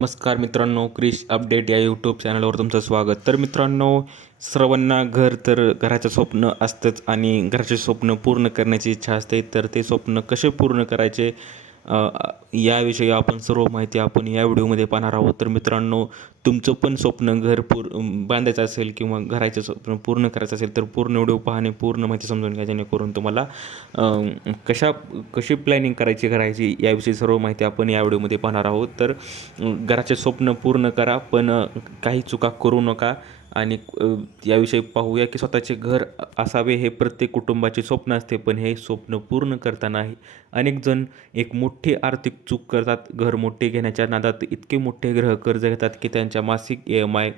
नमस्कार मित्रांनो, क्रिश अपडेट या यूट्यूब चॅनलवर तुमचं स्वागत. तर मित्रांनो, सर्वांना घराचं स्वप्न असतंच आणि घराचे स्वप्न पूर्ण करण्याची इच्छा असते. तर ते स्वप्न कसे पूर्ण करायचे याविषयी आपण सर्व माहिती आपण या व्हिडिओमध्ये पाहणार आहोत. तर मित्रांनो, तुमचं पण स्वप्न बांधायचं असेल किंवा घराचं स्वप्न पूर्ण करायचं असेल तर पूर्ण व्हिडिओ पाहणे, पूर्ण माहिती समजून घ्या, जेणेकरून तुम्हाला कशी प्लॅनिंग करायची घराची याविषयी सर्व माहिती आपण या व्हिडिओमध्ये पाहणार आहोत. तर घराचे स्वप्न पूर्ण करा, पण काही चुका करू नका. आणि याविषयी पाहूया की स्वतःचे घर असावे हे प्रत्येक कुटुंबाचे स्वप्न असते, पण हे स्वप्न पूर्ण करताना अनेक जण एक मोठी आर्थिक चूक करतात. घर मोठे घेण्याच्या नादात इतके मोठे गृह कर्ज घेतात की त्यांच्या मासिक EMI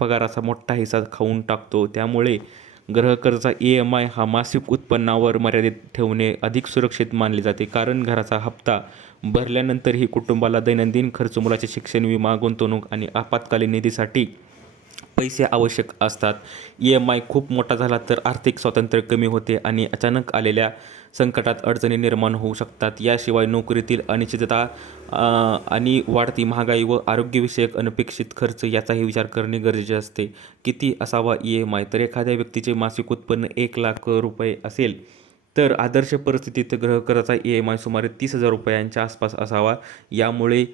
पगाराचा मोठा हिस्सा खाऊन टाकतो. त्यामुळे गृहकर्जाचा EMI हा मासिक उत्पन्नावर मर्यादित ठेवणे अधिक सुरक्षित मानले जाते, कारण घराचा हप्ता भरल्यानंतरही कुटुंबाला दैनंदिन खर्च, मुलाचे शिक्षण, विमा, गुंतवणूक आणि आपत्कालीन निधीसाठी पैसे आवश्यक असतात. EMI खूप मोठा झाला तर आर्थिक स्वातंत्र्य कमी होते आणि अचानक आलेल्या संकटात अडचणी निर्माण होऊ शकतात. याशिवाय नोकरीतील अनिश्चितता आणि वाढती महागाई व आरोग्यविषयक अनपेक्षित खर्च याचाही विचार करणे गरजेचे असते. किती असावा EMI? तर एखाद्या व्यक्तीचे मासिक उत्पन्न 1,00,000 रुपये असेल तर आदर्श परिस्थितीत गृहकर्जाचा EMI सुमारे 30,000 रुपयांच्या आसपास असावा. यामुळे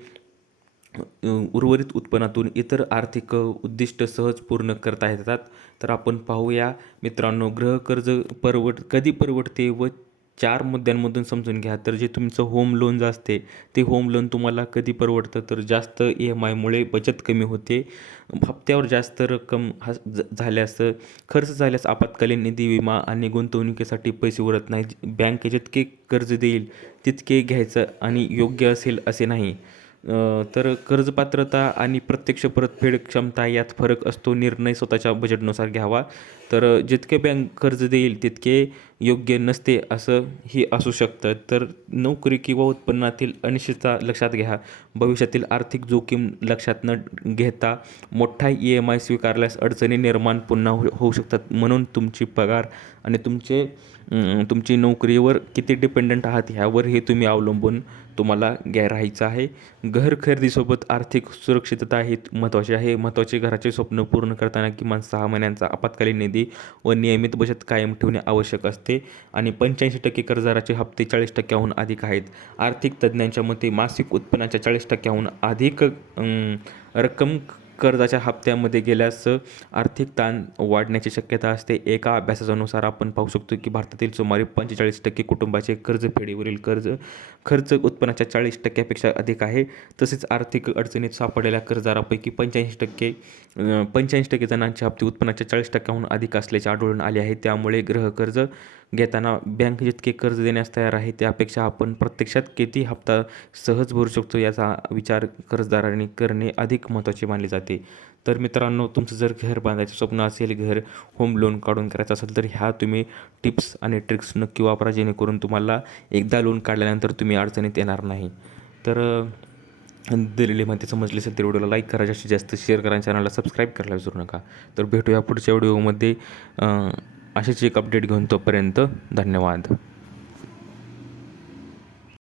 उर्वरित उत्पन्नातून इतर आर्थिक उद्दिष्ट सहज पूर्ण करता येतात. तर आपण पाहूया मित्रांनो, गृहकर्ज कधी परवडते व 4 मुद्द्यांमधून समजून घ्या. तर जे तुमचं होम लोन जे असते ते होम लोन तुम्हाला कधी परवडतं, तर जास्त EMIमुळे बचत कमी होते, हप्त्यावर जास्त रक्कम झाल्यास, खर्च झाल्यास आपत्कालीन निधी, विमा आणि गुंतवणुकीसाठी पैसे उरत नाहीत. बँक जितके कर्ज देईल तितके घ्यायचं आणि योग्य असेल असे नाही. तर कर्जपात्रता आणि प्रत्यक्ष परतफेड क्षमता यात फरक असतो. निर्णय स्वतःच्या बजेटनुसार घ्यावा. तर जितके बँक कर्ज देईल तितके योग्य नसते असंही असू शकतं. तर नोकरी किंवा उत्पन्नातील अनिश्चितता लक्षात घ्या. भविष्यातील आर्थिक जोखीम लक्षात न घेता मोठा EMI स्वीकारल्यास अडचणी निर्माण पुन्हा होऊ शकतात. म्हणून तुमची पगार आणि तुमची नोकरीवर किती डिपेंडंट आहात ह्यावर हे तुम्ही अवलंबून तुम्हाला राहायचं आहे. घर खरेदीसोबत आर्थिक सुरक्षितता ही महत्त्वाची आहे. महत्त्वाचे घराचे स्वप्न पूर्ण करताना किमान 6 महिन्यांचा आपत्कालीन निधी व नियमित बचत कायम ठेवणे आवश्यक असते. आणि 85% कर्जदाराचे हप्ते 40%हून अधिक आहेत. आर्थिक तज्ज्ञांच्या मते मासिक उत्पन्नाच्या 40%हून अधिक रक्कम कर्जाच्या हप्त्यामध्ये गेल्यास आर्थिक ताण वाढण्याची शक्यता असते. एका अभ्यासानुसार आपण पाहू शकतो की भारतातील सुमारे 45% कुटुंबाचे कर्जफेडीवरील खर्च उत्पन्नाच्या 40%पेक्षा अधिक आहे. तसेच आर्थिक अडचणीत सापडलेल्या कर्जदारापैकी 85% जणांचे हप्ते उत्पन्नाच्या 40%हून अधिक असल्याचे आढळून आले आहे. त्यामुळे गृहकर्ज घेताना बँक जितके कर्ज देण्यास तयार आहे त्यापेक्षा आपण प्रत्यक्षात किती हप्ता सहज भरू शकतो याचा विचार कर्जदारांनी करणे अधिक महत्त्वाचे मानले जाते. तर मित्रांनो, तुमचं जर घर बांधायचं स्वप्न असेल, घर होम लोन काढून करायचं असेल, तर ह्या तुम्ही टिप्स आणि ट्रिक्स नक्की वापरा, जेणेकरून तुम्हाला एकदा लोन काढल्यानंतर तुम्ही अडचणीत येणार नाही. तर दिलेली माहिती समजली असेल तर व्हिडिओला लाईक करा, जास्तीत जास्त शेअर करा, चॅनलला सबस्क्राईब करायला विसरू नका. तर भेटूया पुढच्या व्हिडिओमध्ये अशाच एक अपडेट घेऊन. तोपर्यंत धन्यवाद.